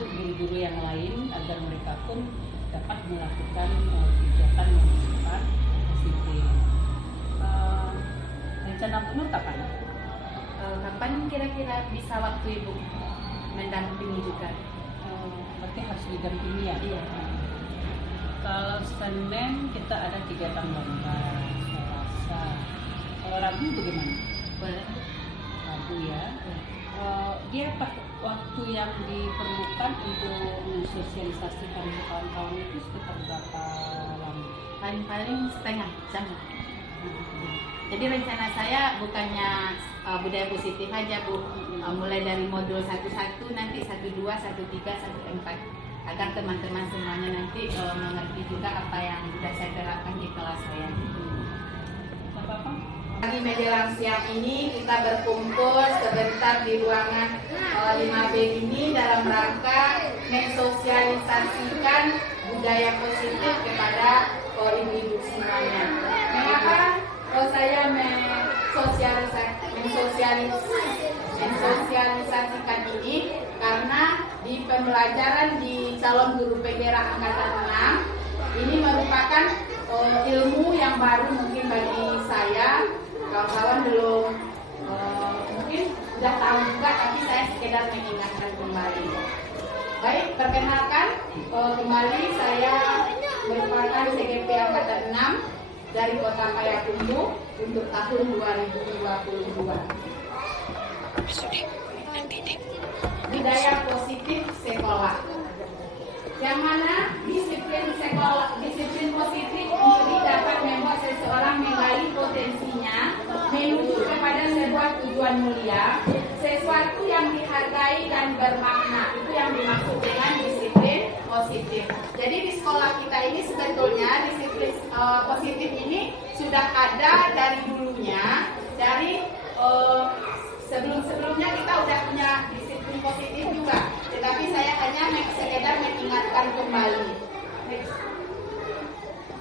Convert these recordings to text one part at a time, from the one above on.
untuk guru-guru yang lain agar mereka pun dapat melakukan kegiatan yang bersifat positif. Rencana penuh kapan? Kapan kira-kira bisa waktu Ibu mendampingi juga? Berarti harus didampingi ya? Iya. Kalau Senin kita ada kegiatan lomba, Selasa. Kalau Rabu bagaimana? Rabu ya. Dia waktu yang diperlukan untuk mensosialisasikan kawan-kawan itu sekitar berapa lama? Paling-paling setengah jam. Jadi rencana saya bukannya budaya positif aja Bu, mulai dari modul 1-1, nanti 1-2, 1-3, 1-4, agar teman-teman semuanya nanti mengerti juga apa yang sudah saya terapkan di kelas saya. Apa-apa? Pagi menjelang siang ini kita berkumpul sebentar di ruangan 5B ini dalam rangka mensosialisasikan budaya positif kepada ibu-ibu semuanya. Mengapa saya mensosialisasikan ini? Karena di pembelajaran di calon guru penggerak angkatan 6 ini merupakan ilmu yang baru mungkin bagi saya. Kawan-kawan belum mungkin sudah tahu juga, tapi saya sekedar mengingatkan kembali. Baik, perkenalkan kembali saya merupakan CGP angkatan 6 dari Kota Payakumbuh untuk tahun 2022. Budaya positif sekolah. Yang mana disiplin positif ini dapat membuat seseorang menggali potensinya menuju kepada sebuah tujuan mulia, sesuatu yang dihargai dan bermakna. Itu yang dimaksud dengan disiplin positif. Jadi di sekolah kita ini sebetulnya disiplin positif ini sudah ada dari dulunya, dari sebelum-sebelumnya kita udah punya disiplin positif juga, tetapi saya hanya sekedar mengingatkan kembali.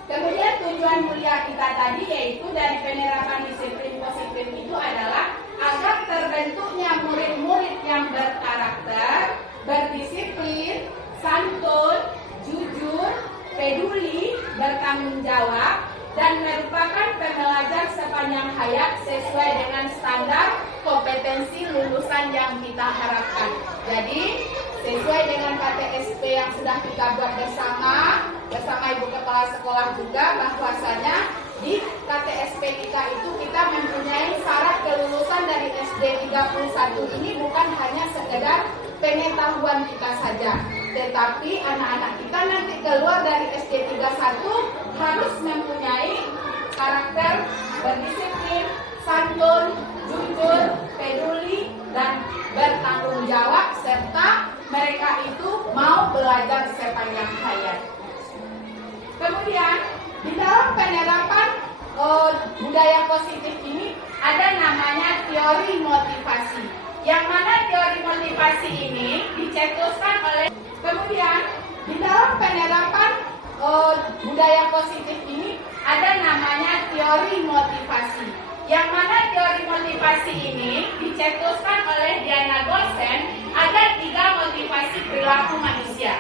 Kemudian tujuan mulia kita tadi yaitu dari penerapan disiplin positif itu adalah agar terbentuknya murid-murid yang berkarakter, berdisiplin, santun, jujur, peduli, bertanggung jawab, dan merupakan pembelajar sepanjang hayat sesuai dengan standar kompetensi lulusan yang kita harapkan. Jadi sesuai dengan KTSP yang sudah kita buat bersama Ibu Kepala Sekolah juga, bahwasanya di KTSP kita itu kita mempunyai syarat kelulusan dari SD 31 ini bukan hanya sekedar pengetahuan kita saja, tetapi anak-anak kita nanti keluar dari SD 31 harus mempunyai karakter berdisiplin, santun, jujur, peduli, dan bertanggung jawab, serta mereka itu mau belajar sepanjang hayat. Kemudian di dalam penerapan budaya positif ini ada namanya teori motivasi, yang mana teori motivasi ini dicetuskan oleh. Kemudian di dalam penerapan budaya positif ini ada namanya teori motivasi, yang mana teori motivasi ini dicetuskan oleh Diana Gosen. Ada 3 motivasi perilaku manusia.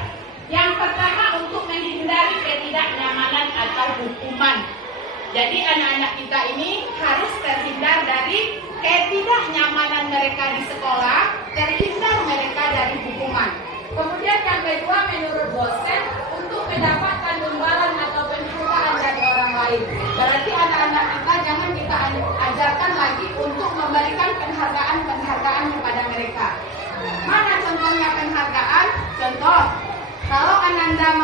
Yang pertama, untuk menghindari ketidaknyamanan atau hukuman. Jadi anak-anak kita ini harus terhindar dari ketidaknyamanan mereka di sekolah, terhindar mereka dari hukuman. Kemudian yang kedua, menurut dosen, untuk mendapatkan imbalan atau penghargaan dari orang lain. Berarti anak-anak kita jangan kita ajarkan lagi untuk memberikan penghargaan kepada mereka. Mana contohnya penghargaan? Contoh, kalau Ananda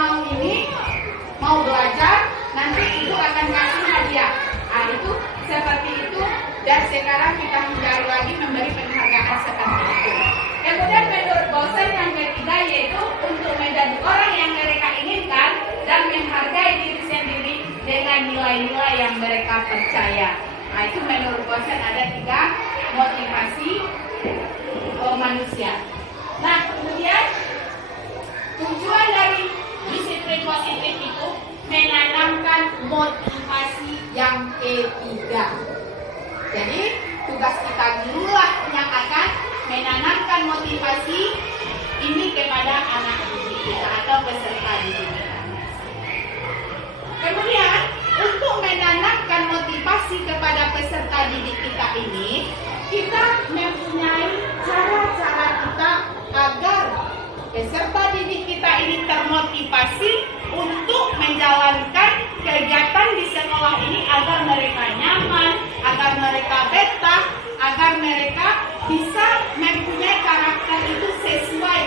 mau belajar, nanti itu akan kasih hadiah. Nah, itu seperti itu, dan sekarang kita hindari lagi memberi penghargaan seperti itu. Kemudian menurut dosen yang ketiga yaitu untuk menjadi orang yang mereka inginkan dan menghargai diri sendiri dengan nilai-nilai yang mereka percaya. Nah, itu menurut dosen ada 3 motivasi manusia. Nah, kemudian tujuan dari disiplin positif itu menanamkan motivasi yang ketiga. Jadi tugas kita dululah yang akan menanamkan motivasi ini kepada anak termotivasi untuk menjalankan kegiatan di sekolah ini agar mereka nyaman, agar mereka betah, agar mereka bisa mempunyai karakter itu sesuai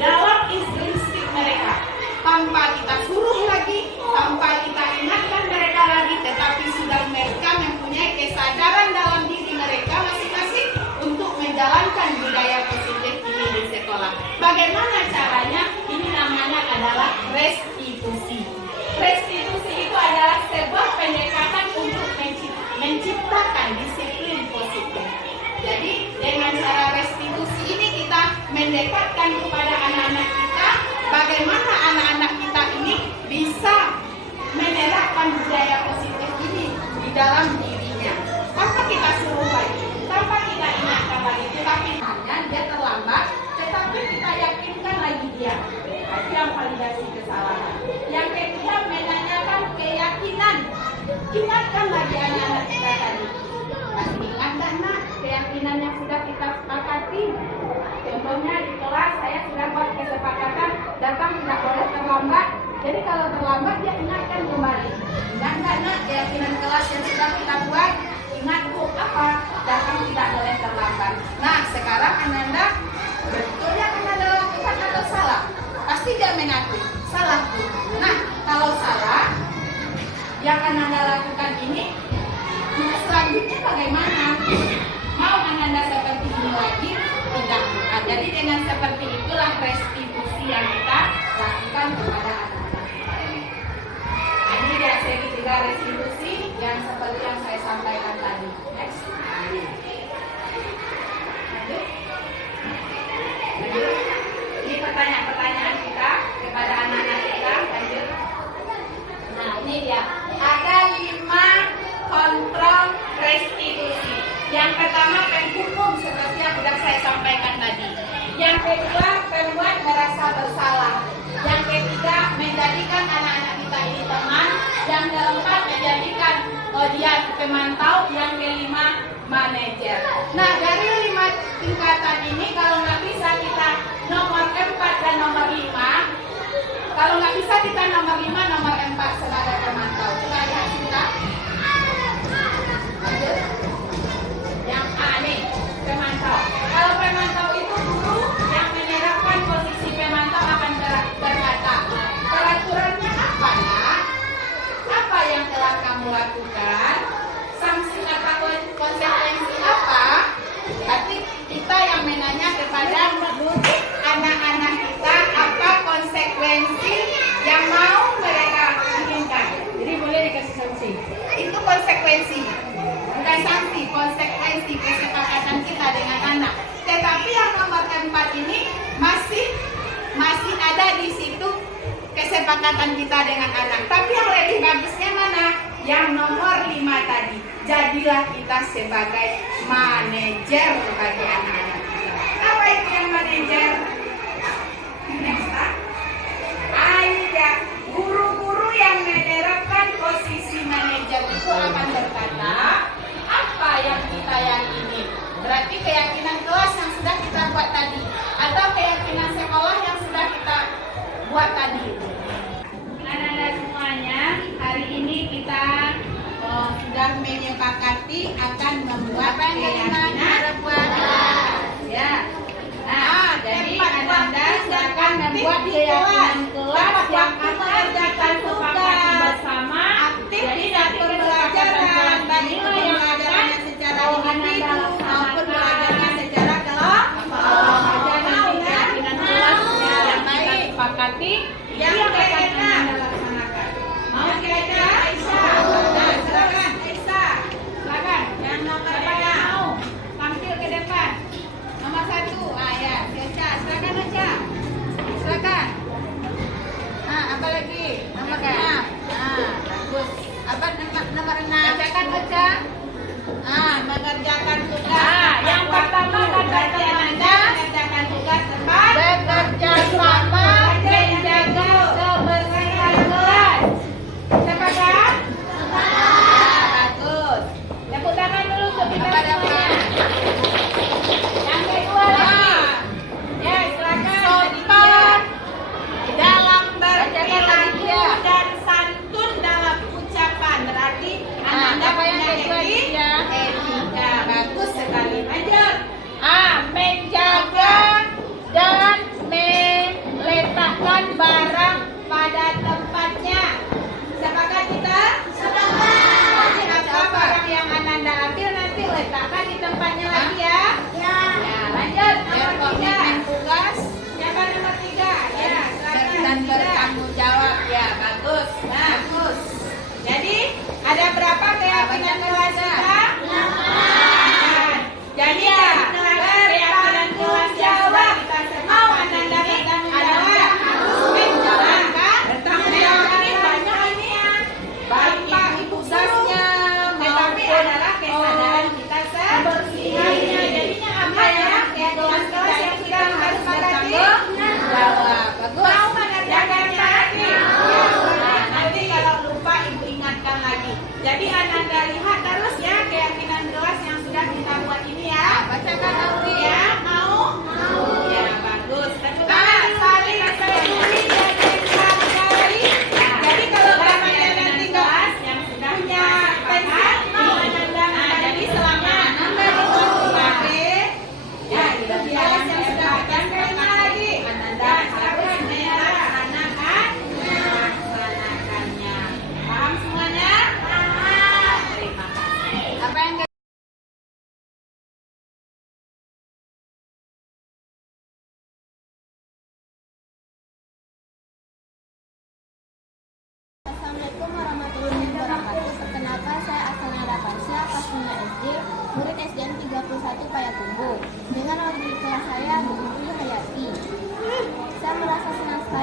dalam insting mereka. Tanpa kita suruh lagi, tanpa kita ingatkan mereka lagi, tetapi sudah mereka mempunyai kesadaran dalam diri mereka masing-masing untuk menjalankan budaya positif ini di sekolah. Bagaimana caranya? Ini namanya adalah restitusi. Restitusi itu adalah sebuah pendekatan untuk menciptakan disiplin positif. Jadi dengan cara restitusi ini kita mendekatkan kepada anak-anak kita bagaimana anak-anak kita ini bisa menerapkan budaya positif ini di dalam dirinya. Tanpa kita suruh lagi, tanpa kita ingatkan lagi, tetapi hanya dia terlambat, tetapi kita yakinkan lagi dia. Itu yang validasi kesalahan. Yang ketiga menanyakan keyakinan. Ingatkan lagi anak-anak kita tadi. Masih ingat gak nak keyakinan yang sudah kita sepakati? Contohnya di kelas saya sudah buat kesepakatan datang tidak boleh terlambat. Jadi kalau terlambat dia ingatkan kembali. Ingat gak nak keyakinan kelas yang sudah kita buat? Ingat bu apa? Datang tidak boleh terlambat. Nah sekarang Ananda betulnya Ananda lakukan atau salah? Pasti dia mengaku salah bu. Nah kalau salah yang Ananda lakukan ini selanjutnya bagaimana? Mau Ananda seperti ini lagi? Tidak. Nah, jadi dengan seperti itulah restitusi yang kita lakukan kepada anak-anak kita ini. Nah, ini dia segitiga restitusi yang seperti yang saya sampaikan tadi. Next. Lanjut. Ini pertanyaan-pertanyaan kita kepada anak-anak kita. Lanjut. Nah, ini dia. Ada 5 kontrol restitusi. Yang pertama penghukum seperti yang sudah saya sampaikan tadi. Yang kedua membuat merasa bersalah. Yang ketiga menjadikan anak-anak kita ini teman. Yang keempat menjadikan dia pemantau. Yang kelima manajer. Nah dari 5 tingkatan ini kalau nggak bisa kita nomor 4 dan nomor 5. Kalau nggak bisa kita nomor 5, nomor 4 sebagai pemantau. Kita lihat kita. Yang A nih, pemantau. Kalau pemantau itu guru yang menerapkan posisi pemantau akan berkata, peraturannya apa nak? Apa yang telah kamu lakukan? Sanksi atau konsekuensi apa? Berarti kita yang menanya kepada anak-anak kita apa konsekuensi yang mau mereka inginkan. Jadi boleh dikasih sanksi. Itu konsekuensi. Bukan sanksi, konsekuensi kesepakatan kita dengan anak. Tetapi yang nomor 4 ini masih ada di situ kesepakatan kita dengan anak. Tapi yang lebih bagusnya mana? Yang nomor 5 tadi. Jadilah kita sebagai manajer bagi anak-anak kita. Apa itu yang manajer? Next, ini dia. Guru-guru yang menerapkan posisi manajer itu akan berkata apa yang kita yakini. Berarti keyakinan kelas yang sudah kita buat tadi atau keyakinan sekolah yang sudah kita buat tadi. Anak-anak semuanya, hari ini kita sudah menyepakati akan membuat keyakinan ya. Nah, jadi Anda silakan membuat keyakinan kelas yang akan kita sepakati bersama. Aktif di dapur pelajaran, baik itu pembelajarannya secara individu maupun belajarnya secara kelompok. Jadi keyakinan kelas yang kita sepakati yang akan Anda laksanakan. Mau kira-kira Aisyah? Nah, silakan Aisyah. Silakan. Yang nomor berapa? Mau tampil ke depan. Nomor 1. Ya, Ocha. Silakan Ocha. Silakan. Apa lagi? Nomor 6. Bagus. Apa nomor 6? Bacakan Ocha. Mengerjakan tugas. Yang pertama berarti Anda mengerjakan tugas tepat. Bekerja sama menjaga kebersihan kelas. Sepakat? Bagus. Tepuk tangan dulu untuk kita semuanya. Yang kedua lagi. Ya, silakan. Sopan dalam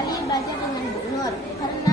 sekali belajar dengan Bu Nur karena